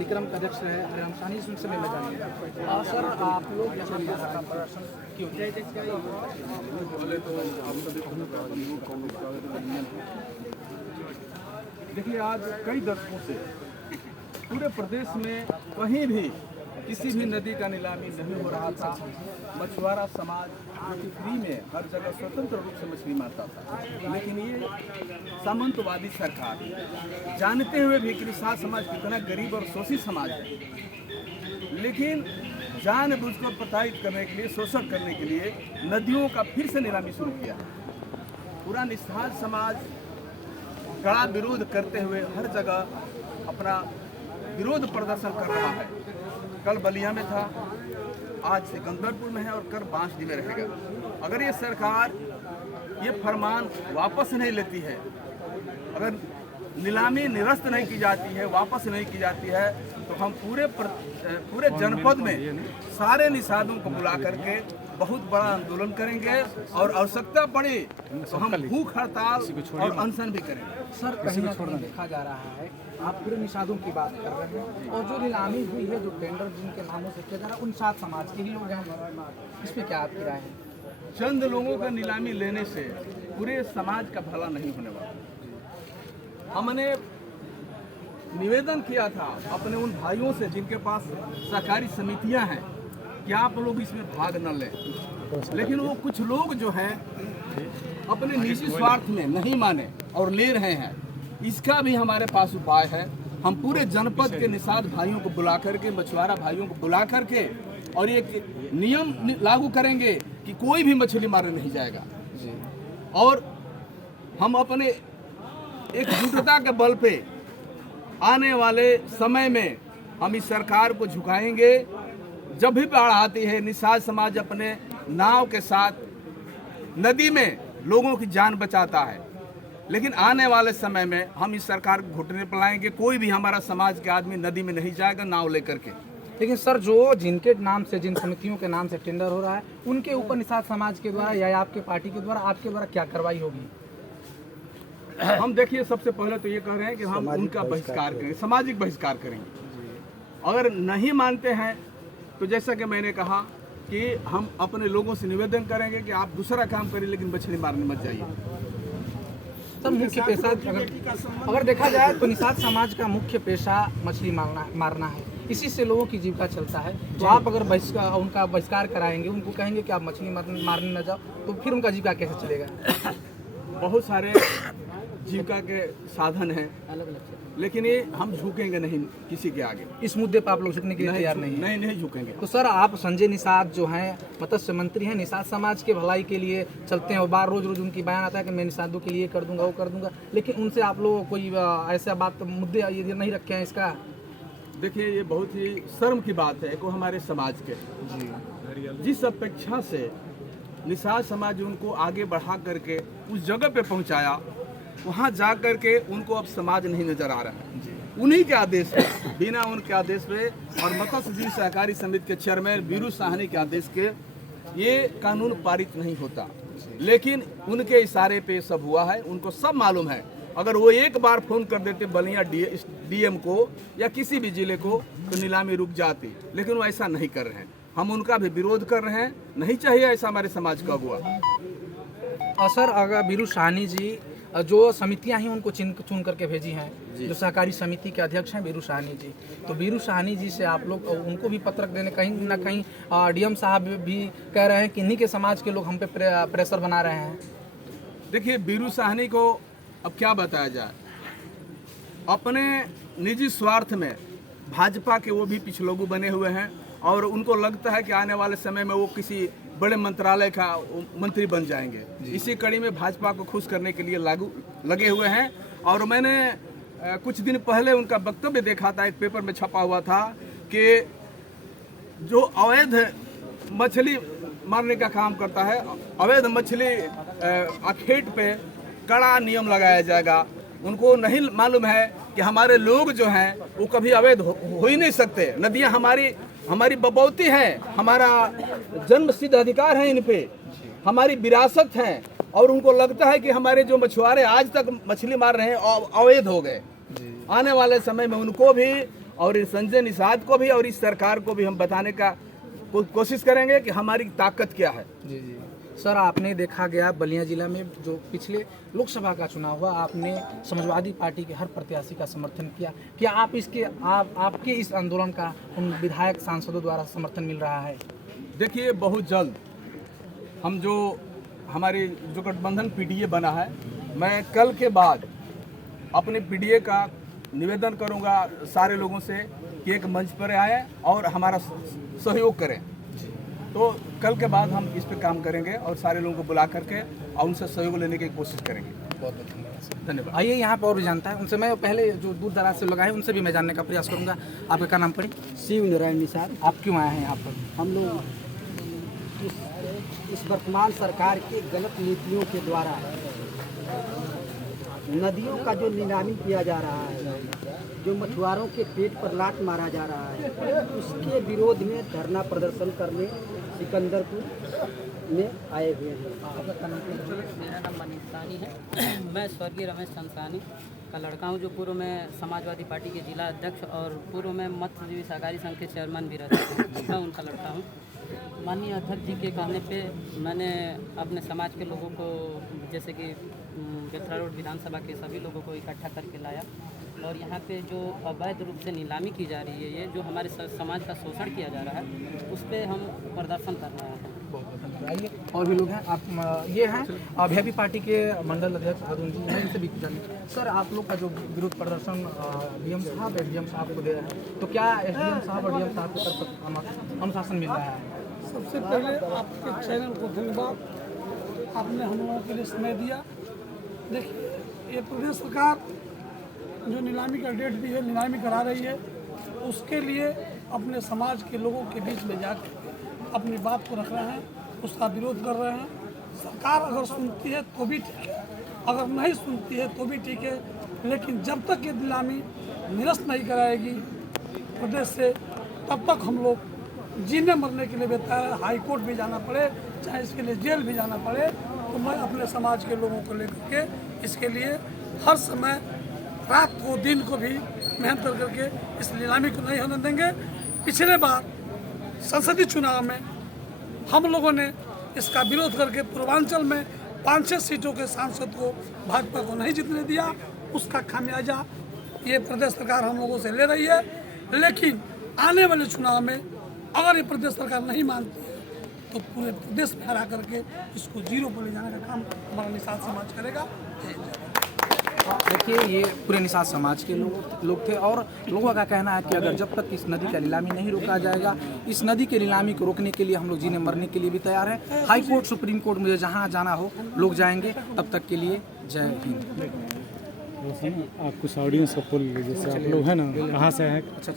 कार्यक्रम का अध्यक्ष रहे हरिराम साहनी इस समय में जानिए। सर आप लोग यहाँ पर प्रदर्शन क्यों? देखिए, आज कई दशकों से पूरे प्रदेश में कहीं भी किसी भी नदी का नीलामी नहीं हो रहा था। मछुआरा समाज जो कि फ्री में हर जगह स्वतंत्र रूप से मछली मारता था, लेकिन ये सामंतवादी सरकार जानते हुए भी कि निषाद समाज कितना गरीब और शोषित समाज है, लेकिन जानबूझकर प्रताड़ित करने के लिए, शोषण करने के लिए नदियों का फिर से नीलामी शुरू किया। पूरा निषाद समाज कड़ा विरोध करते हुए हर जगह अपना विरोध प्रदर्शन कर रहा है। कल बलिया में था, आज सिकंदरपुर में है और कल बांसडी में रहेगा। अगर ये सरकार ये फरमान वापस नहीं लेती है, अगर नीलामी निरस्त नहीं की जाती है, वापस नहीं की जाती है, तो हम पूरे जनपद में सारे निषादों को बुला करके बहुत बड़ा आंदोलन करेंगे और आवश्यकता पड़े तो हम भूख हड़ताल और अनशन भी करेंगे। सर कहीं ना कहीं देखा जा रहा है, आप पूरे निषादों की बात कर रहे हैं और जो नीलामी हुई है, जो टेंडर जिनके नामों से किया जा रहा है, उन निषाद समाज के ही लोग हैं, इस पर क्या आपकी राय है? चंद लोगों का नीलामी लेने से पूरे समाज का भला नहीं होने वाला। हमने निवेदन किया था अपने उन भाइयों से जिनके पास सहकारी समितियां हैं कि आप लोग इसमें भाग न लें, लेकिन वो कुछ लोग जो हैं अपने निजी स्वार्थ में नहीं माने और ले रहे हैं। इसका भी हमारे पास उपाय है। हम पूरे जनपद के निषाद भाइयों को बुला करके, मछुआरा भाइयों को बुला करके और एक नियम लागू करेंगे कि कोई भी मछली मारने नहीं जाएगा। और हम अपने एकजुटता के बल पे आने वाले समय में हम इस सरकार को झुकाएंगे। जब भी बाढ़ आती है, निषाद समाज अपने नाव के साथ नदी में लोगों की जान बचाता है, लेकिन आने वाले समय में हम इस सरकार को घुटने पर लाएंगे। कोई भी हमारा समाज के आदमी नदी में नहीं जाएगा नाव लेकर के। लेकिन सर, जो जिनके नाम से, जिन समितियों के नाम से टेंडर हो रहा है, उनके ऊपर निषाद समाज के द्वारा या आपके पार्टी के द्वारा, आपके द्वारा क्या कार्रवाई होगी? हम देखिए, सबसे पहले तो ये कह रहे हैं कि हम उनका बहिष्कार करेंगे, सामाजिक बहिष्कार करेंगे। अगर नहीं मानते हैं तो जैसा कि मैंने कहा कि हम अपने लोगों से निवेदन करेंगे कि आप दूसरा काम करिए, लेकिन मछली मारने मत जाइए। सर, मुख्य पेशा अगर देखा जाए तो निषाद समाज का मुख्य पेशा मछली मारना है, इसी से लोगों की जीविका चलता है। तो आप अगर उनका बहिष्कार कराएंगे, उनको कहेंगे कि आप मछली मारने न जाओ, तो फिर उनका जीविका कैसे चलेगा? बहुत सारे जीविका के साधन हैं, लेकिन ये हम झुकेंगे नहीं किसी के आगे। इस मुद्दे पर आप लोग झुकने के लिए तैयार नहीं है? नहीं झुकेंगे। तो सर, आप संजय निषाद जो हैं, मत्स्य मंत्री हैं, निषाद समाज के भलाई के लिए चलते हैं और बार रोज उनकी बयान आता है कि मैं निषादों के लिए कर दूंगा, वो कर दूंगा, लेकिन उनसे आप लोग कोई ऐसा बात मुद्दे ये नहीं रखे हैं इसका? देखिए, ये बहुत ही शर्म की बात है को हमारे समाज के जिस अपेक्षा से निषाद समाज उनको आगे बढ़ा करके उस जगह पे पहुंचाया, वहां जा करके उनको अब समाज नहीं नजर आ रहा है। उन्हीं के आदेश पे, बिना उनके आदेश पे और मत्स्य जीव सहकारी समिति के चेयरमैन बीरू साहनी के आदेश के ये कानून पारित नहीं होता, लेकिन उनके इशारे पे सब हुआ है। उनको सब मालूम है। अगर वो एक बार फोन कर देते बलिया डीएम को या किसी भी जिले को, तो नीलामी रुक जाती, लेकिन वो ऐसा नहीं कर रहे हैं। हम उनका भी विरोध कर रहे हैं। नहीं चाहिए ऐसा हमारे समाज का हुआ। और सर, अगर बीरू साहनी जी जो समितियां हैं उनको चुन करके भेजी हैं, जो सहकारी समिति के अध्यक्ष हैं बीरू साहनी जी, तो बीरू साहनी जी से आप लोग उनको भी पत्रक देने, कहीं ना कहीं डीएम साहब भी कह रहे हैं कि इन्हीं के समाज के लोग हम पे प्रेशर बना रहे हैं। देखिए, बीरू साहनी को अब क्या बताया जाए, अपने निजी स्वार्थ में भाजपा के वो भी पिछलोगू बने हुए हैं और उनको लगता है कि आने वाले समय में वो किसी बड़े मंत्रालय का मंत्री बन जाएंगे। इसी कड़ी में भाजपा को खुश करने के लिए लगे हुए हैं। और मैंने कुछ दिन पहले उनका वक्तव्य देखा था, एक पेपर में छपा हुआ था कि जो अवैध मछली मारने का काम करता है, अवैध मछली अखेट पे कड़ा नियम लगाया जाएगा। उनको नहीं मालूम है कि हमारे लोग जो हैं वो कभी अवैध हो ही नहीं सकते। नदियाँ हमारी बपौती है, हमारा जन्म सिद्ध अधिकार है, इन पे हमारी विरासत है। और उनको लगता है कि हमारे जो मछुआरे आज तक मछली मार रहे हैं अवैध हो गए। आने वाले समय में उनको भी और इस संजय निषाद को भी और इस सरकार को भी हम बताने का कोशिश करेंगे कि हमारी ताकत क्या है। जी जी सर, आपने देखा गया बलिया जिला में जो पिछले लोकसभा का चुनाव हुआ, आपने समाजवादी पार्टी के हर प्रत्याशी का समर्थन किया। क्या आप आपके इस आंदोलन का उन विधायक सांसदों द्वारा समर्थन मिल रहा है? देखिए, बहुत जल्द हम जो हमारी जो गठबंधन पीडीए बना है, मैं कल के बाद अपने पीडीए का निवेदन करूंगा सारे लोगों से कि एक मंच पर आए और हमारा सहयोग करें। तो कल के बाद हम इस पे काम करेंगे और सारे लोगों को बुला करके और उनसे सहयोग लेने की कोशिश करेंगे। बहुत बहुत धन्यवाद। आइए यहाँ पर और भी जानता है उनसे, मैं पहले जो दूर दराज से लोग आए उनसे भी मैं जानने का प्रयास करूँगा। आपका क्या नाम पड़े? शिव नारायण निषाद। आप क्यों आए हैं यहाँ पर? हम लोग इस वर्तमान सरकार के गलत नीतियों के द्वारा नदियों का जो नीलामी किया जा रहा है, जो मछुआरों के पेट पर लात मारा जा रहा है, उसके विरोध में धरना प्रदर्शन करने सिकंदरपुर में आए हुए हैं। मेरा नाम मनीष सानी है। मैं स्वर्गीय रमेश चंद्रसानी का लड़का हूं, जो पूर्व में समाजवादी पार्टी के जिला अध्यक्ष और पूर्व में मत्स्यजीवी सहकारी संघ के चेयरमैन भी रहते थे। मैं उनका लड़का हूं। माननीय अध्यक्ष जी के कहने पे मैंने अपने समाज के लोगों को, जैसे कि बेथरा रोड विधानसभा के सभी लोगों को इकट्ठा करके लाया और यहाँ पे जो अवैध रूप से नीलामी की जा रही है, ये जो हमारे समाज का शोषण किया जा रहा है, उस पर हम प्रदर्शन कर रहे हैं। आइए और भी लोग हैं। आप ये हैं अभियापी पार्टी के मंडल अध्यक्ष अरुण जी हैं, इनसे भी जानेंगे। सर, आप लोग का जो विरोध प्रदर्शन डीएम साहब एसडीएम साहब को दे रहे हैं, तो क्या एसडीएम साहब और डीएम साहब की तरफ अनुशासन मिल रहा है? सबसे पहले आपके चैनल को धन्यवाद, आपने हम लोगों के लिए समय दिया। देखिए, ये प्रदेश सरकार जो नीलामी का डेट भी है, नीलामी करा रही है, उसके लिए अपने समाज के लोगों के बीच में जाकर अपनी बात को रख रहे हैं, उसका विरोध कर रहे हैं। सरकार अगर सुनती है तो भी ठीक है, अगर नहीं सुनती है तो भी ठीक है, लेकिन जब तक ये नीलामी निरस्त नहीं कराएगी प्रदेश से, तब तक हम लोग जीने मरने के लिए बेहतर है, हाई कोर्ट भी जाना पड़े, चाहे इसके लिए जेल भी जाना पड़े। तो मैं अपने समाज के लोगों को लेकर के इसके लिए हर समय, रात को दिन को भी मेहनत कर करके इस नीलामी को नहीं होने देंगे। पिछले बार संसदीय चुनाव में हम लोगों ने इसका विरोध करके पूर्वांचल में 5-6 सीटों के सांसद को भाजपा को नहीं जीतने दिया। उसका खामियाजा ये प्रदेश सरकार हम लोगों से ले रही है। लेकिन आने वाले चुनाव में अगर ये प्रदेश सरकार नहीं मानती है तो पूरे प्रदेश में हरा करके इसको जीरो पर ले जाने का काम हमारा निषाद समाज करेगा। देखिए, ये पूरे निषाद समाज के लोग थे और लोगों का कहना है कि अगर जब तक इस नदी का नीलामी नहीं रोका जाएगा, इस नदी के नीलामी को रोकने के लिए हम लोग जीने मरने के लिए भी तैयार हैं। हाई कोर्ट, सुप्रीम कोर्ट, मुझे जहाँ जाना हो लोग जाएंगे। तब तक के लिए जय हिंद। आप कुछ ऑडियंस को बोल लीजिए, जैसे आप लोग हैं ना, कहाँ से हैं? अच्छा